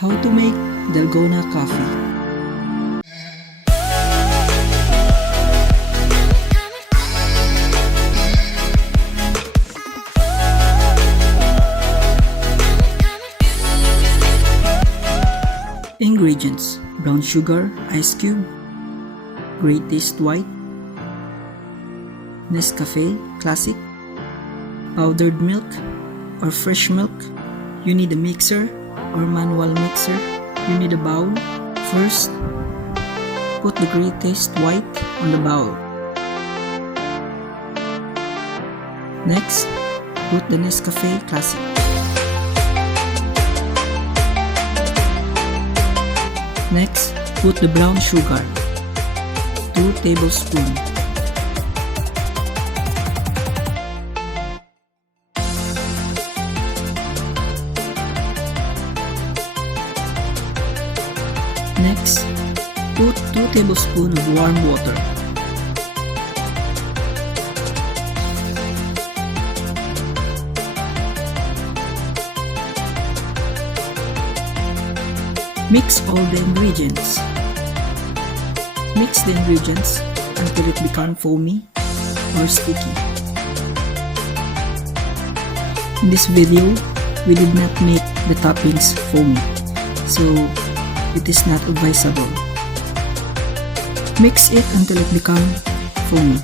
How to make Dalgona Coffee. Ingredients: brown sugar, ice cube, great taste white, Nescafe Classic, powdered milk or fresh milk. You need a mixer or manual mixer. You need a bowl. First, put the great taste white on the bowl. Next, put the Nescafe Classic. Next, put the brown sugar, 2 tablespoons. Next, put 2 tablespoons of warm water. Mix all the ingredients. Mix the ingredients until it becomes foamy or sticky. In this video, we did not make the toppings foamy, so it is not advisable. Mix it until it becomes foamy.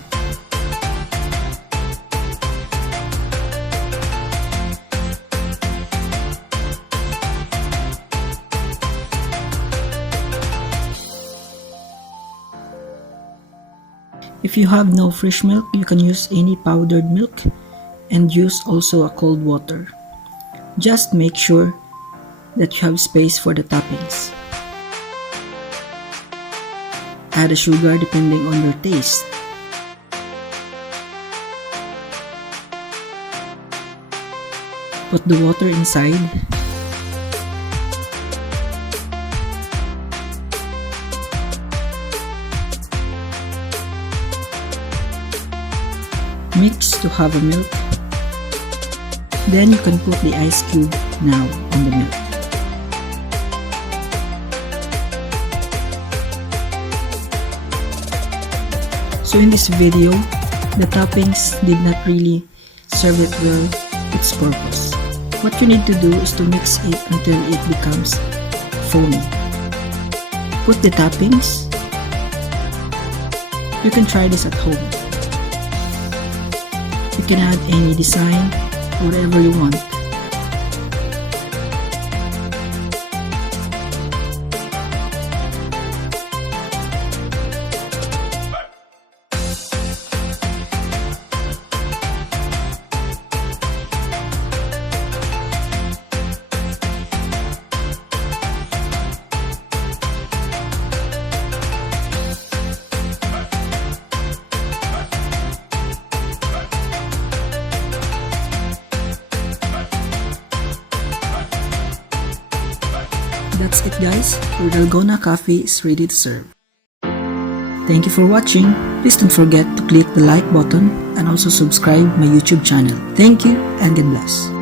If you have no fresh milk, you can use any powdered milk and use also a cold water. Just make sure that you have space for the toppings. Add a sugar depending on your taste. Put the water inside. Mix to have a milk. Then you can put the ice cube now on the milk. So in this video, the toppings did not really serve it well its purpose. What you need to do is to mix it until it becomes foamy. Put the toppings. You can try this at home. You can add any design, whatever you want. That's it guys, your Dalgona coffee is ready to serve. Thank you for watching. Please don't forget to click the like button and also subscribe my YouTube channel. Thank you and God bless.